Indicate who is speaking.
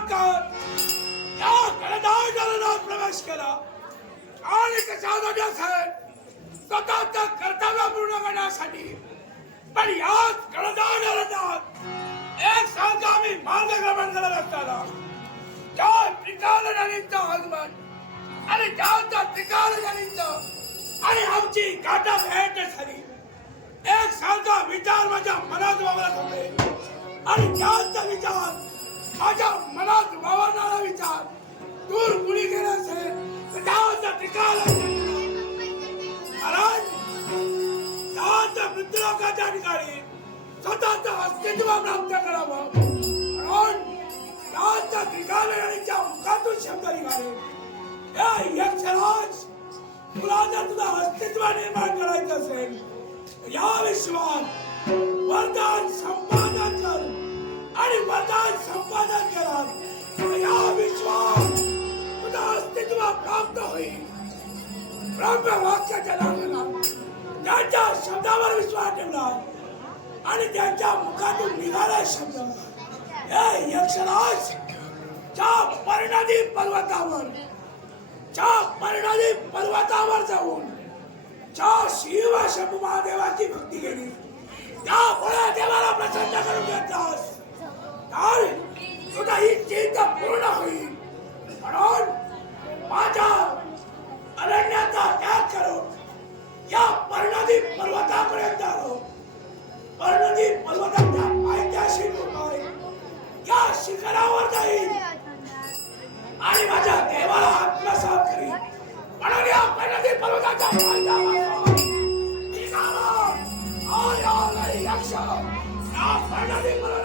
Speaker 1: चमत्कार या कडदार घराण्यात प्रवेश केला आणि त्याच्या कर्तव्य पूर्ण करण्यासाठी पण याच कडदार घराण्यात एक संगामी मार्गक्रमण करत असताना त्या त्रिकालजनींचं हजबंड आणि त्याचं त्रिकालजनींचं आणि आमची गाठा भेट झाली एक सारखा विचार माझ्या मनात वावरत होते आणि त्याचा विचार माझ्या मनात वावरणारा विचार दूर कुणी गेला असेल तर त्याचा त्रिकाल कारण त्याच्या मृत्यूलोकाच्या ठिकाणी स्वतःच अस्तित्व प्राप्त करावं. म्हणून त्याच्या त्रिकालच्या मुखातून शब्द निघाले. या यक्षराज तुला जर तुझं अस्तित्व निर्माण करायचं असेल या विश्वात वरदान संपादन केला. या विश्वास. तुझा अस्तित्व प्राप्त होईल. ब्रह्म वाक्याच्या नावाला त्यांच्या शब्दावर विश्वास ठेवला. आणि त्यांच्या मुखातून निघाला शब्द. हे यक्षराज च्या परिणादी पर्वतावर. च्या परिणादी पर्वतावर जाऊन. च्या शिव शंभू महादेवाची भक्ती केली. त्या भोळ्या देवाला प्रसन्न करून या पर्णदी पर्वतापर्यंत आलो पर्णदी पर्वताच्या ऐतिहासिक आहे या शिखरावर जाईल. आणि माझ्या देवाला आत्मसात करीन. म्हणून या पर्णदी पर्वताच्या पायथ्यावर पर्णदी पर्वताच्या